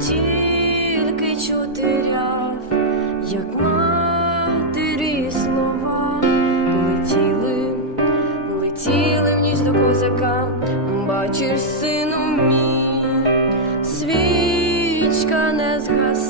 тільки чотиряв, як матері слова летіли, летіли в ніч до козака, бачиш, сину мій, свічка не згасла.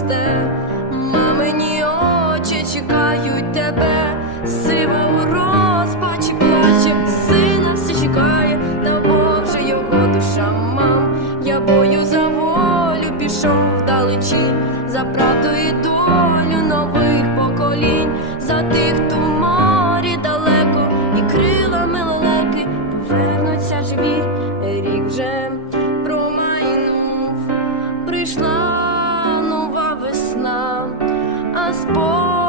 росте, мамині очі чекають тебе, сива у розпачі плаче, сина все чекає, та Боже його душа мам. Я бою за волю пішов далечі, за правду і долю нових поколінь, за тих. 播。